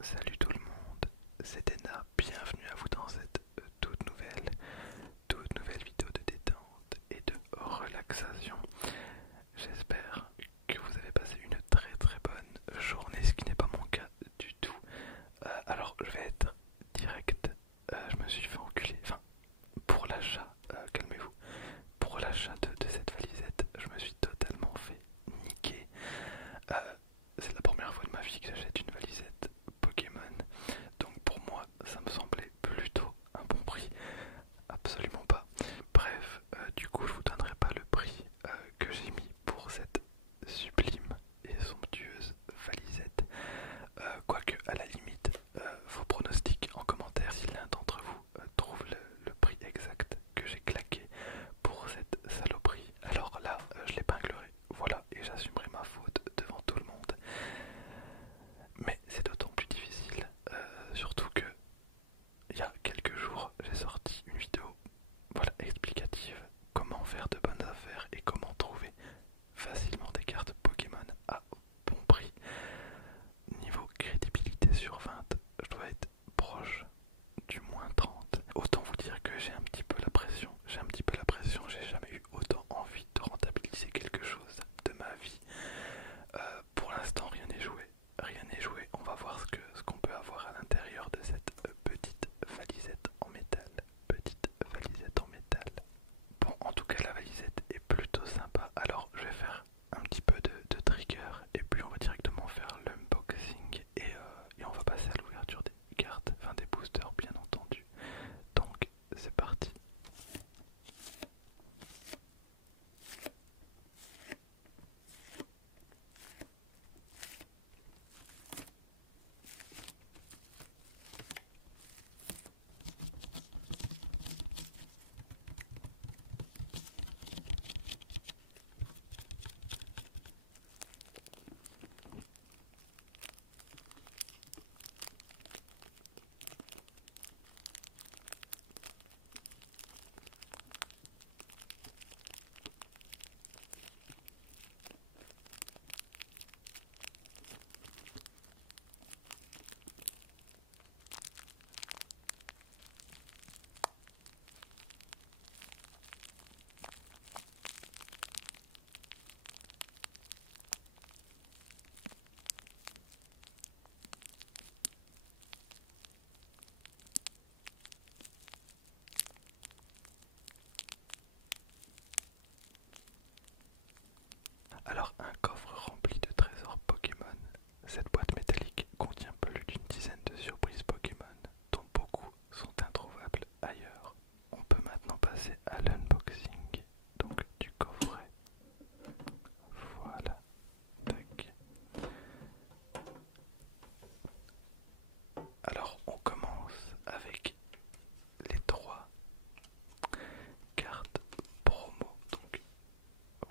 Salut tout le monde, c'est Ena, bienvenue à vous dans cette toute nouvelle vidéo de détente et de relaxation. J'espère que vous avez passé une très bonne journée, ce qui n'est pas mon cas du tout. Alors je vais être direct, je me suis fait enculer, enfin pour l'achat, calmez-vous, pour l'achat de cette valisette, je me suis totalement fait niquer. C'est la première fois de ma vie que j'achète une valisette Pokémon. Donc pour moi, ça me semblait plutôt un bon prix. Absolument pas. Bref, du coup, je vous donnerai pas le prix que j'ai mis pour cette sublime et somptueuse valisette. Quoique, à la limite, vos pronostics en commentaire si l'un d'entre vous trouve le prix exact que j'ai claqué pour cette saloperie. Alors là, je l'épinglerai. Voilà, et j'assumerai ma faute devant tout le monde. Mais c'est d'autant plus difficile, surtout que il y a quelques jours, j'ai sorti une vidéo, voilà, explicative, comment faire de bonnes affaires et comment trouver facilement des cartes Pokémon à bon prix. Niveau crédibilité sur 20, je dois être proche du moins 30. Autant vous dire que j'ai un petit peu la pression. J'ai jamais eu autant envie de rentabiliser quelque chose de ma vie. Pour l'instant, rien n'est joué. Rien n'est joué. On va voir ce qu'on peut avoir à l'intérieur de cette petite valisette en métal. Petite valisette en métal. Bon, en tout cas, la valisette est plutôt sympa. Alors, je vais faire un petit peu de trigger et puis on va directement faire l'unboxing et on va passer à l'ouverture des cartes, enfin des boosters, bien entendu. Donc, c'est parti. Alors, un coffre rempli de trésors Pokémon. Cette boîte métallique contient plus d'une dizaine de surprises Pokémon, dont beaucoup sont introuvables ailleurs. On peut maintenant passer à l'unboxing, donc du coffret. Voilà, tac. Alors, on commence avec les trois cartes promo. Donc,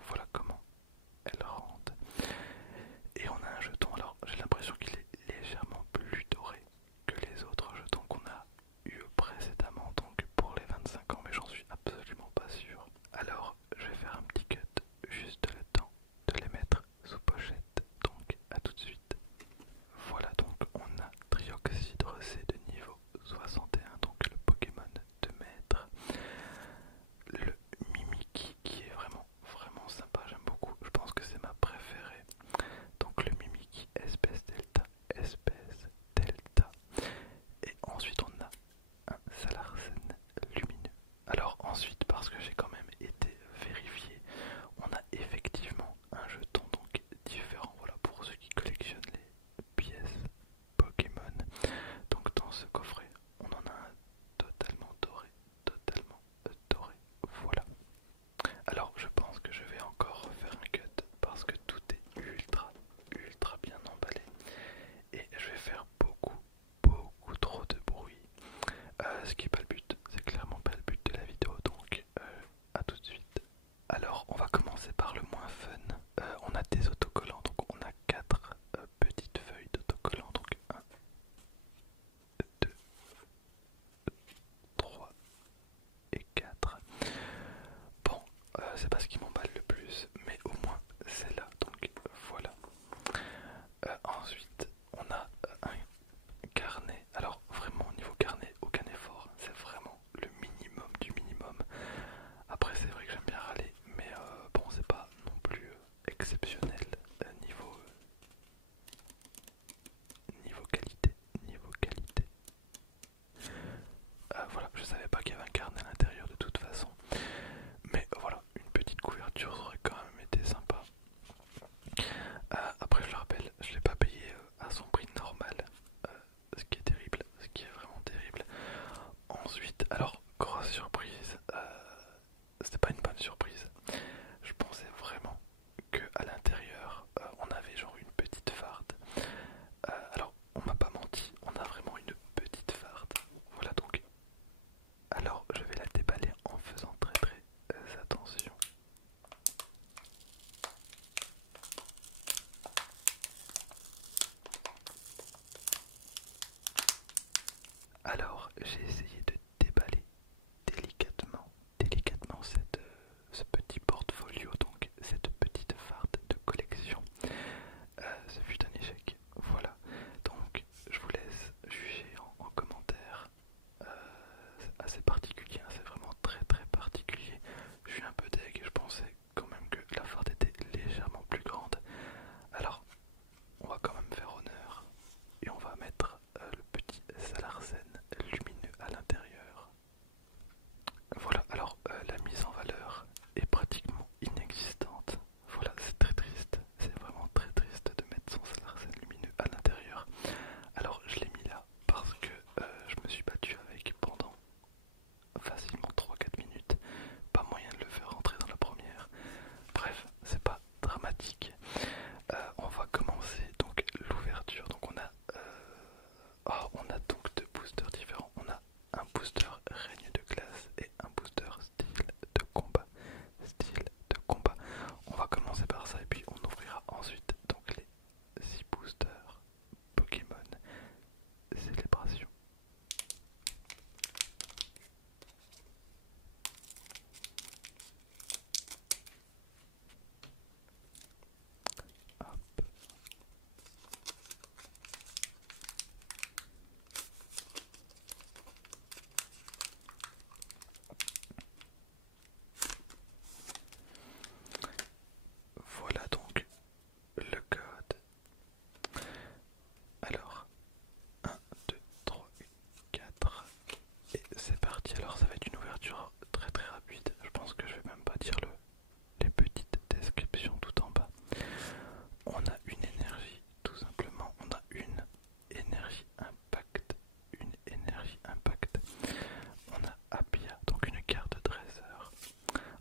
voilà comment elles rendent. Et on a un jeton, alors j'ai l'impression qu'il est légèrement plus doré que les autres jetons qu'on a eu précédemment, donc pour les 25 ans, mais j'en suis absolument pas sûr. Alors je vais faire un petit cut, juste le temps de les mettre sous pochette, donc à tout de suite. Voilà, donc on a Trioxydre C de niveau 61, donc le Pokémon de maître. Le Mimikyu qui est vraiment sympa, j'aime beaucoup, je pense que c'est ma préférée. Donc le Mimikyu espèce delta. Et ensuite on a un Salarsen lumineux. Alors ensuite, parce que j'ai quand même été vérifié, on a effectivement un jeton donc différent, voilà, pour ceux qui collectionnent les pièces Pokémon. Donc dans ce coffret, on en a un totalement doré, voilà. Alors je pense que je vais encore refaire un cut parce que tout est ultra bien emballé et je vais faire beaucoup trop de bruit. Ce qui est pas le but, c'est clairement pas le but de la vidéo, donc à tout de suite. Alors on va commencer par le moins fun. On a des autocollants, donc on a 4 petites feuilles d'autocollants, donc un, 2, 3 et 4. Bon, c'est pas ce qui m'emballe le plus, mais au moins c'est là, donc voilà. Ensuite, on a un Alors j'ai essayé de déballer délicatement ce petit portfolio, donc cette petite farde de collection. Ce fut un échec. Voilà. Donc je vous laisse juger en commentaire. C'est assez particulier, hein, c'est vraiment très particulier. Je suis un peu deg, je pensais quand même que la farde était légèrement plus grande. Alors on va quand même faire honneur et on va mettre le petit Salarsen lumineux à l'intérieur. Voilà, alors la mise en valeur est pratiquement inexistante. Voilà, c'est très triste, c'est vraiment très triste de mettre son Salarsen lumineux à l'intérieur. Alors je l'ai mis là parce que je me suis battu avec pendant facilement 3-4 minutes. Pas moyen de le faire rentrer dans la première. Bref, c'est pas dramatique. On va commencer donc l'ouverture. Donc on a donc deux boosters différents. On a un booster règne de glace et un booster style de combat. On va commencer par ça et puis on ouvrira ensuite donc les 6 boosters Pokémon Célébration. Hop. Voilà donc le code. Alors 1, 2, 3, 4 et c'est parti. Alors ça va être une ouverture très rapide. Je pense que je vais même pas dire les petites descriptions tout en bas. On a une énergie, tout simplement. On a une énergie impact. On a Appia, donc une carte dresseur.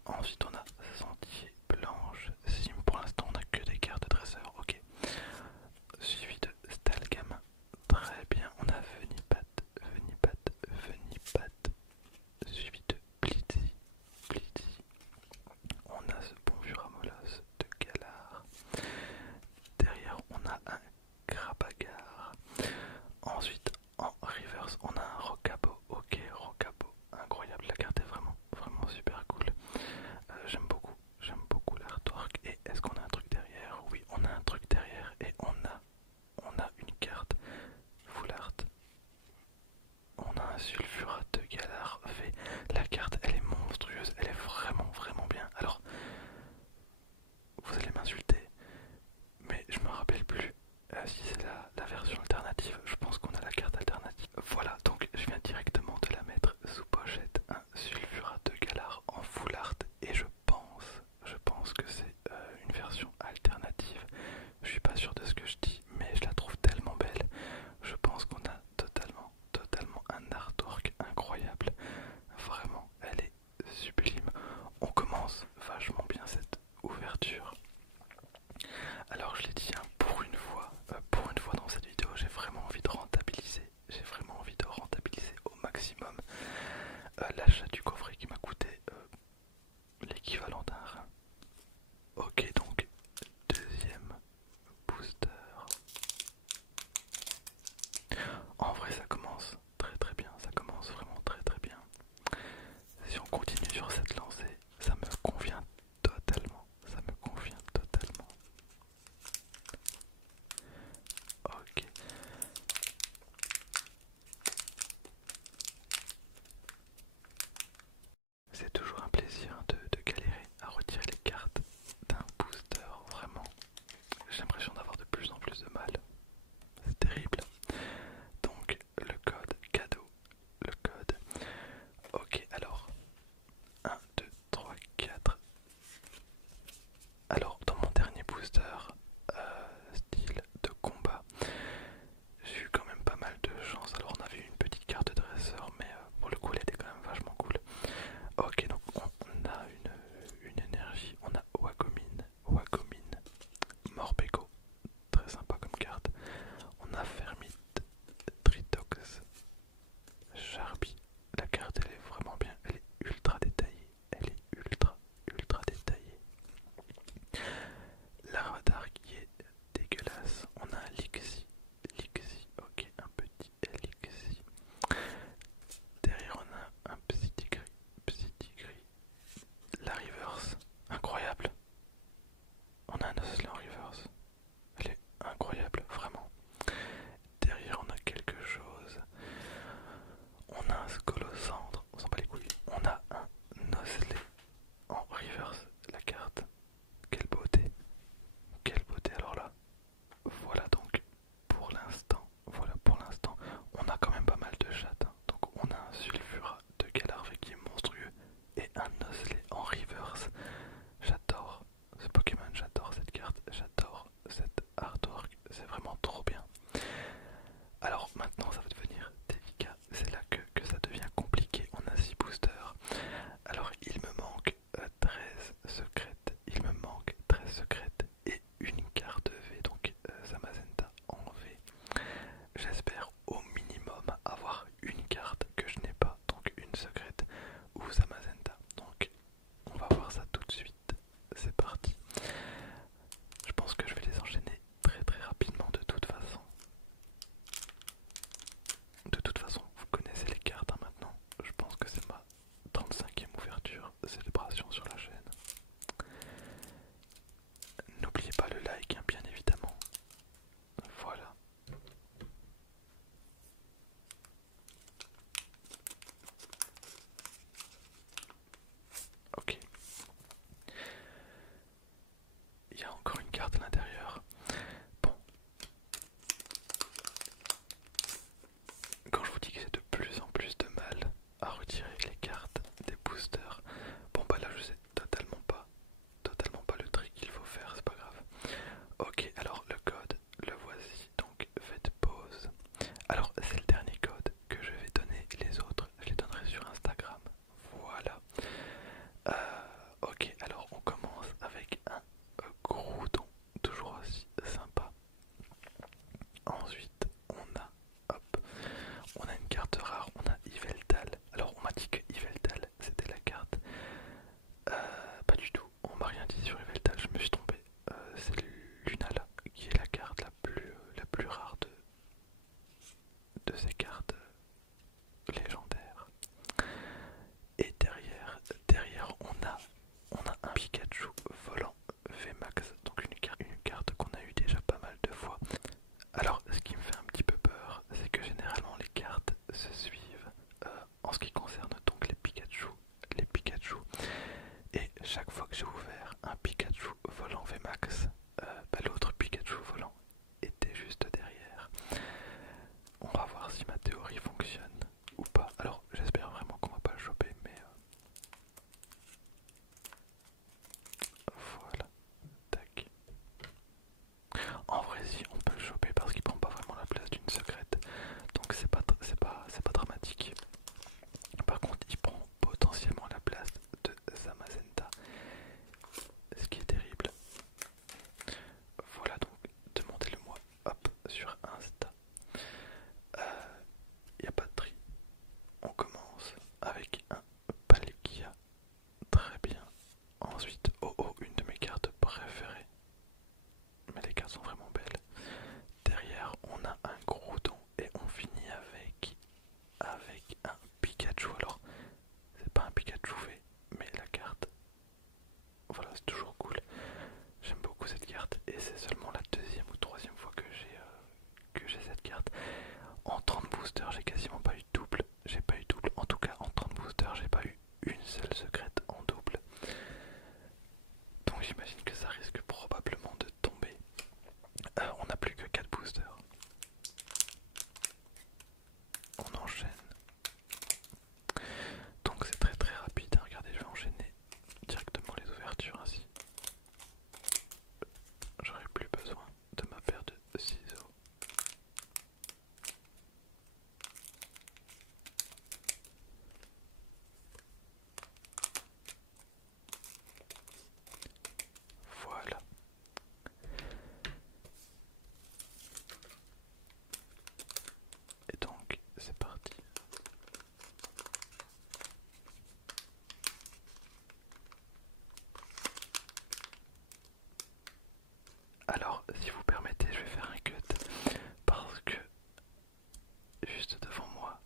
Ensuite on a Sentier, Blanche, Sim. Pour l'instant on a que des cartes dresseurs, ok. Suivi de Stalgam. Très bien, on a Venipat. Suivi de Blitzy. On a ce bon vieux Ramolas de Galar. Derrière, on a un Grabagar. Ensuite, en reverse, on a un Rocabo. Ok, Rocabo. Incroyable, la carte est vraiment super cool. J'aime beaucoup l'artwork. Et est-ce qu'on a un truc derrière? Oui, on a un truc derrière et on a une carte full art. On a un sulfurat de Galar fait. La carte, elle est monstrueuse, elle est vraiment bien. Alors, vous allez m'insulter, mais je me rappelle plus si c'est la version alternative. Je pense qu'on a la carte alternative. Voilà, donc je viens directement de la mettre sous pochette, un sulfurat de Galar en full art, et je pense que c'est une version alternative. Je suis pas sûr de ce que je dis, mais je la trouve tellement belle. Je pense qu'on a totalement un artwork incroyable. Vraiment, elle est sublime. On commence vachement bien cette ouverture. Alors je l'ai dit, hein, pour une fois dans cette vidéo, j'ai vraiment envie de rentabiliser. Au maximum l'achat du coffret qui m'a cartes. En 30 boosters, j'ai quasiment pas eu de double. J'ai pas eu de double. En tout cas, en 30 boosters, j'ai pas eu une seule secrète en double. Donc j'imagine que ça risque probablement de tomber. On n'a plus que 4 boosters. On enchaîne. Donc c'est très très rapide. Regardez, je vais enchaîner directement les ouvertures ainsi. J'aurai plus besoin de ma paire de ciseaux. Voilà. Et donc c'est parti. Alors, si vous permettez, je vais faire un cut parce que juste devant moi,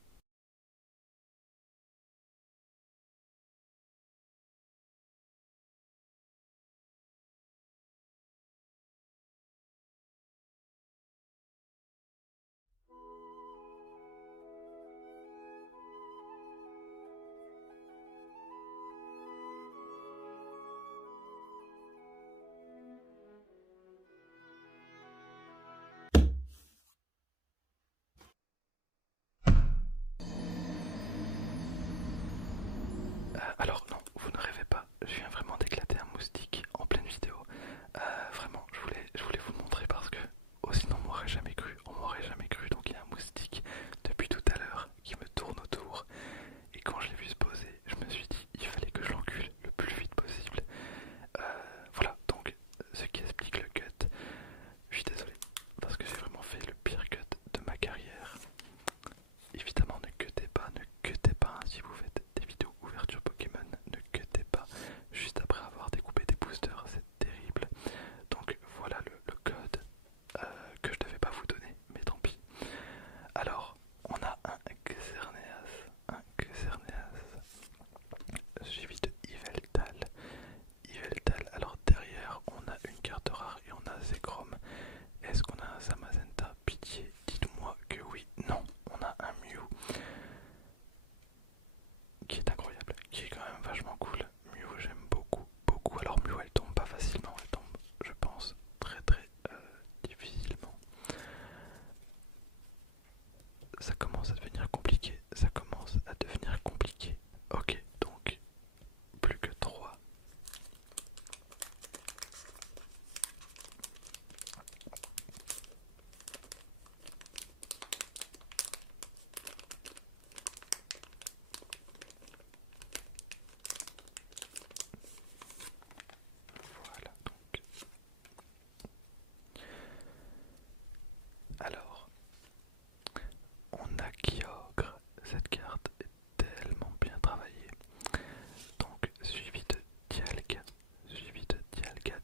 alors non, vous ne rêvez pas, je viens vraiment d'éclater un moustique en pleine vidéo. Vraiment, je voulais vous le montrer parce que sinon on m'aurait jamais cru, donc il y a un moustique depuis tout à l'heure qui me tourne autour. Et quand je l'ai vu se poser, je me suis dit il fallait que je l'encule le plus vite possible. Voilà, donc ce qui explique le cut. Je suis désolé parce que j'ai vraiment fait le pire cut de ma carrière. Évidemment, ne cuttez pas hein, si vous faites des vidéos ouverture Pokémon, ne cuttez pas juste après avoir découpé des boosters, c'est terrible. Donc voilà le code que je devais pas vous donner, mais tant pis. Alors, on a un Xerneas, suivi de Yveltal. Alors derrière, on a une carte rare et on a Zekrom. Est-ce qu'on a un Zamazenta? Pitié, dites-moi que oui. Non, on a un Mew qui est incroyable, qui est quand même vachement cool. Mew, j'aime beaucoup, beaucoup. Alors Mew, elle tombe pas facilement, elle tombe, je pense, très très difficilement. Ça commence à devenir compliqué, Ok, donc plus que 3. Voilà, donc. Alors, on a Kyogre. Cette carte est tellement bien travaillée. Donc, suivi de Dialga.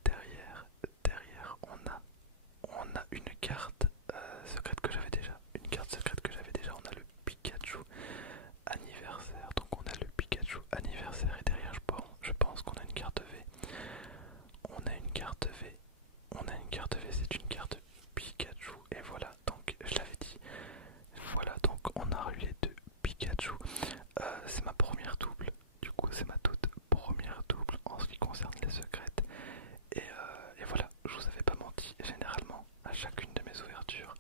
Derrière. On a une carte secrète que j'avais déjà. On a le Pikachu anniversaire. Donc, on a le Pikachu anniversaire. Et derrière, je pense qu'on a une carte V. C'est une carte Pikachu. Et voilà, donc je l'avais dit. Voilà, donc on a eu les deux Pikachu. C'est ma première double. Du coup, c'est ma toute première double en ce qui concerne les secrètes. Et voilà, je vous avais pas menti. Généralement, à chacune de mes ouvertures,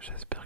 j'espère